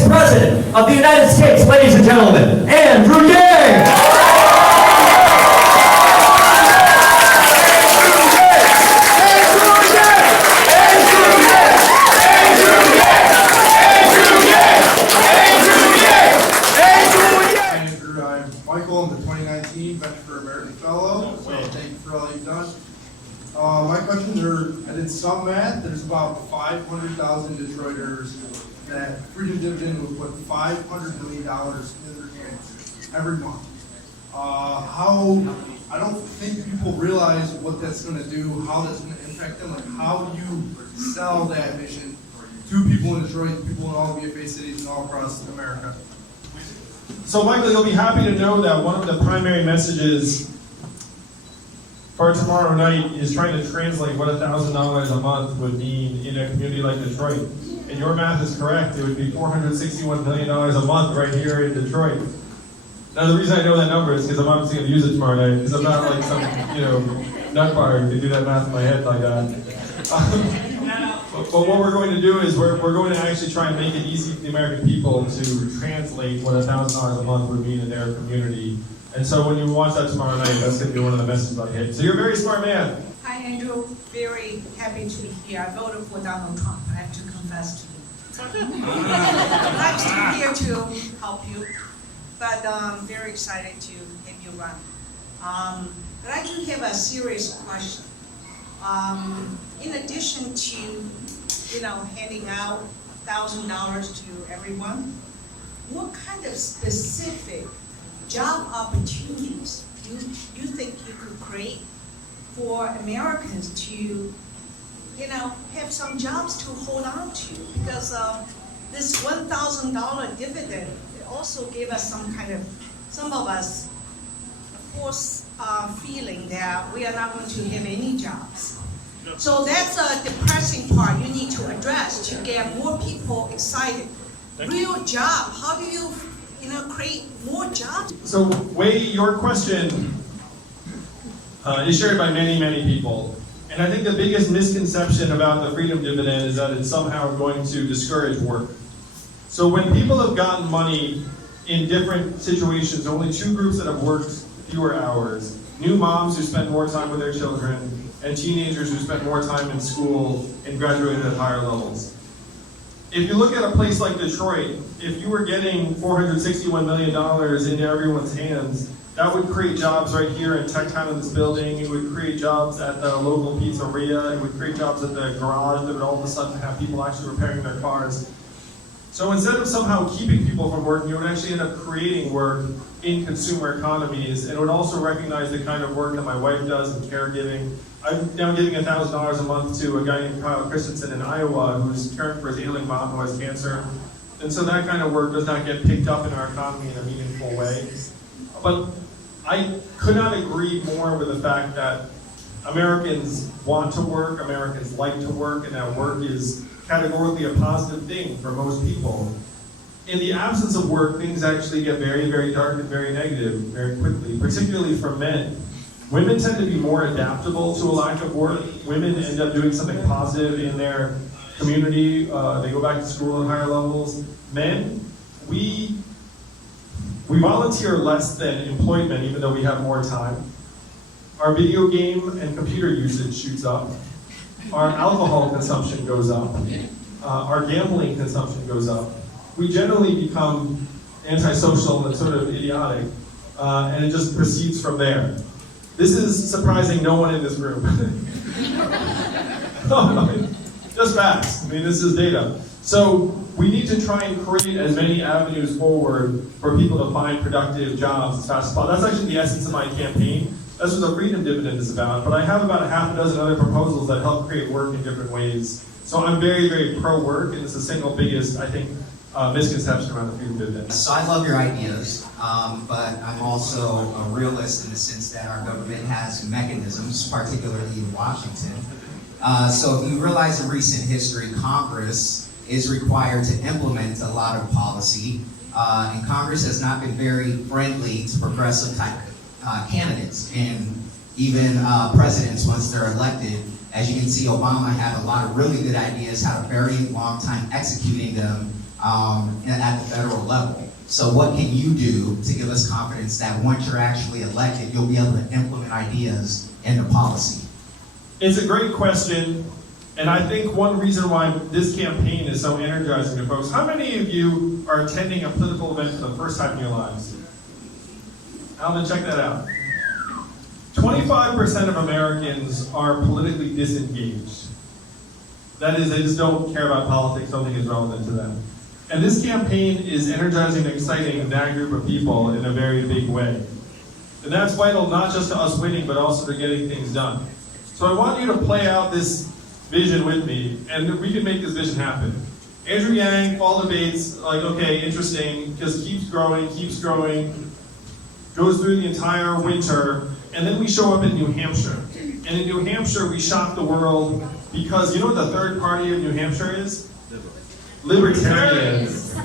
Vice President of the United States, ladies and gentlemen, Andrew Yang. Michael, I'm the 2019 Venture for America Fellow, so thank you for all you've done. My questions are, I did some math, there's about 500,000 Detroiters that Freedom Dividend would put $500 million in their hands every month. I don't think people realize what that's going to do, how that's going to impact them, like how you sell that mission to people in Detroit, people in all VFA cities and all across America. So Michael, you'll be happy to know that one of the primary messages for tomorrow night is trying to translate what $1,000 a month would mean in a community like Detroit. And your math is correct, it would be $461 million a month right here in Detroit. Now the reason I know that number is because I'm obviously going to use it tomorrow night, because I'm not like some, nut bar who can do that math in my head like that. But what we're going to do is we're going to actually try and make it easy for the American people to translate what $1,000 a month would mean in their community. And so when you watch that tomorrow night, that's going to be one of the messages I hit. So you're a very smart man. Hi, Andrew. Very happy to be here. I voted for Donald Trump. I have to confess to you. I'm still here to help you, but I'm very excited to have you run. But I do have a serious question. In addition to, handing out $1,000 to everyone, what kind of specific job opportunities do you think you could create for Americans to, have some jobs to hold on to? Because this $1,000 dividend also gave us some of us, of course, feeling that we are not going to have any jobs. So that's a depressing part you need to address to get more people excited. Real job, how do you, create more jobs? So Wei, your question is shared by many, many people. And I think the biggest misconception about the Freedom Dividend is that it's somehow going to discourage work. So when people have gotten money in different situations, only two groups that have worked fewer hours: new moms who spend more time with their children, and teenagers who spend more time in school and graduated at higher levels. If you look at a place like Detroit, if you were getting $461 million into everyone's hands, that would create jobs right here in Tech Town in this building. It would create jobs at the local pizzeria. It would create jobs at the garage that would all of a sudden have people actually repairing their cars. So instead of somehow keeping people from working, you would actually end up creating work in consumer economies, and it would also recognize the kind of work that my wife does in caregiving. I'm now giving $1,000 a month to a guy named Kyle Christensen in Iowa who's caring for his ailing mom who has cancer. And so that kind of work does not get picked up in our economy in a meaningful way. But I could not agree more with the fact that Americans want to work, Americans like to work, and that work is categorically a positive thing for most people. In the absence of work, things actually get very, very dark and very negative very quickly, particularly for men. Women tend to be more adaptable to a lack of work. Women end up doing something positive in their community. They go back to school at higher levels. Men, we volunteer less than employed men, even though we have more time. Our video game and computer usage shoots up. Our alcohol consumption goes up. Our gambling consumption goes up. We generally become antisocial and sort of idiotic, and it just proceeds from there. This is surprising no one in this room. Just facts. This is data. So we need to try and create as many avenues forward for people to find productive jobs as fast as possible. That's actually the essence of my campaign. That's what the Freedom Dividend is about. But I have about a half a dozen other proposals that help create work in different ways. So I'm very, very pro-work, and it's the single biggest, I think, misconception around the Freedom Dividend. So I love your ideas, but I'm also a realist in the sense that our government has mechanisms, particularly in Washington. So if you realize in recent history, Congress is required to implement a lot of policy, and Congress has not been very friendly to progressive type candidates, and even presidents once they're elected. As you can see, Obama had a lot of really good ideas, had a very long time executing them, at the federal level. So what can you do to give us confidence that once you're actually elected, you'll be able to implement ideas into policy? It's a great question, and I think one reason why this campaign is so energizing to folks. How many of you are attending a political event for the first time in your lives? Alvin, check that out. 25% of Americans are politically disengaged. That is, they just don't care about politics, don't think it's relevant to them. And this campaign is energizing and exciting that group of people in a very big way. And that's vital not just to us winning, but also to getting things done. So I want you to play out this vision with me, and we can make this vision happen. Andrew Yang, fall debates, like, okay, interesting, just keeps growing, goes through the entire winter, and then we show up in New Hampshire. And in New Hampshire, we shock the world because you know what the third party of New Hampshire is? Libertarians.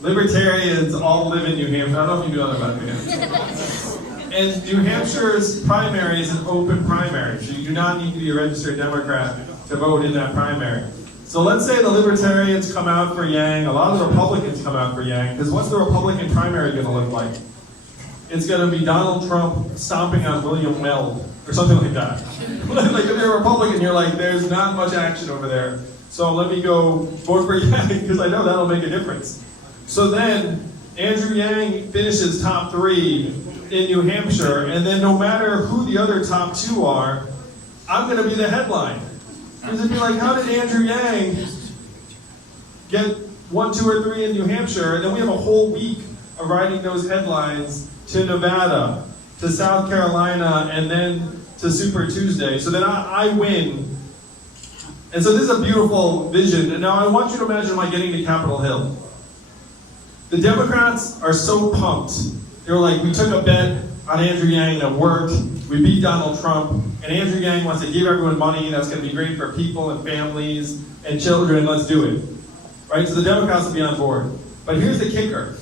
Libertarians all live in New Hampshire. I don't know if you know that about New Hampshire. And New Hampshire's primary is an open primary, so you do not need to be a registered Democrat to vote in that primary. So let's say the Libertarians come out for Yang, a lot of the Republicans come out for Yang, because what's the Republican primary going to look like? It's going to be Donald Trump stomping on William Weld, or something like that. Like if you're a Republican, you're like, there's not much action over there, so let me go vote for Yang, because I know that'll make a difference. So then, Andrew Yang finishes top 3 in New Hampshire, and then no matter who the other top 2 are, I'm going to be the headline. Because it'd be like, how did Andrew Yang get 1, 2, or 3 in New Hampshire, and then we have a whole week of writing those headlines to Nevada, to South Carolina, and then to Super Tuesday. So then I win. And so this is a beautiful vision. And now I want you to imagine like getting to Capitol Hill. The Democrats are so pumped. They're like, we took a bet on Andrew Yang that worked. We beat Donald Trump. And Andrew Yang wants to give everyone money that's going to be great for people and families and children. Let's do it. Right? So the Democrats will be on board. But here's the kicker.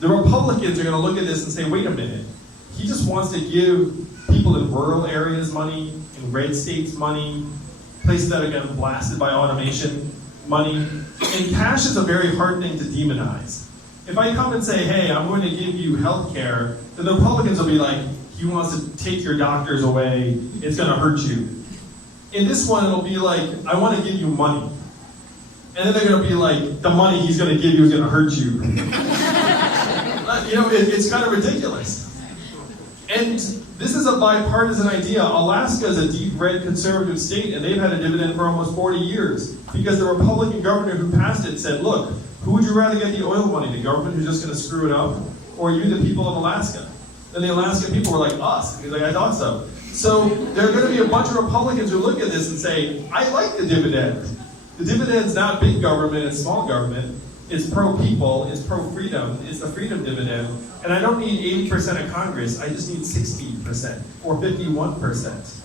The Republicans are going to look at this and say, wait a minute. He just wants to give people in rural areas money, in red states money, places that are getting blasted by automation money. And cash is a very hard thing to demonize. If I come and say, hey, I'm going to give you health care, then the Republicans will be like, he wants to take your doctors away, it's going to hurt you. In this one, it'll be like, I want to give you money. And then they're going to be like, the money he's going to give you is going to hurt you. You know, it's kind of ridiculous. And this is a bipartisan idea. Alaska is a deep red conservative state, and they've had a dividend for almost 40 years. Because the Republican governor who passed it said, look, who would you rather get the oil money? The government who's just going to screw it up? Or you, the people of Alaska? And the Alaskan people were like, us. He's like, I thought so. So there are going to be a bunch of Republicans who look at this and say, I like the dividend. The dividend's not big government, it's small government. It's pro-people, it's pro-freedom, it's the freedom dividend. And I don't need 80% of Congress, I just need 60% or 51%.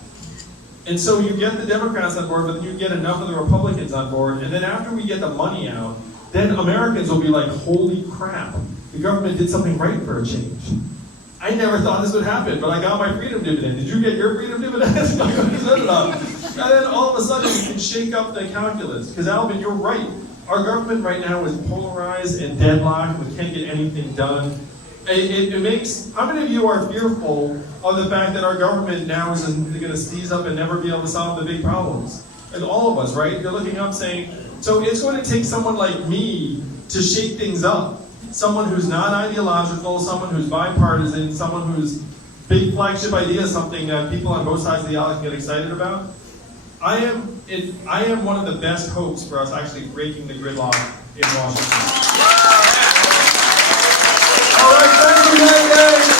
And so you get the Democrats on board, but then you get enough of the Republicans on board, and then after we get the money out, then Americans will be like, holy crap, the government did something right for a change. I never thought this would happen, but I got my freedom dividend. Did you get your freedom dividend? And then all of a sudden you can shake up the calculus. Because Alvin, you're right. Our government right now is polarized and deadlocked. We can't get anything done. It makes, how many of you are fearful of the fact that our government now is going to seize up and never be able to solve the big problems? And all of us, right? You're looking up saying, so it's going to take someone like me to shake things up. Someone who's not ideological, someone who's bipartisan, someone whose big flagship idea is something that people on both sides of the aisle can get excited about. I am one of the best hopes for us actually breaking the gridlock in Washington. All right, thank you,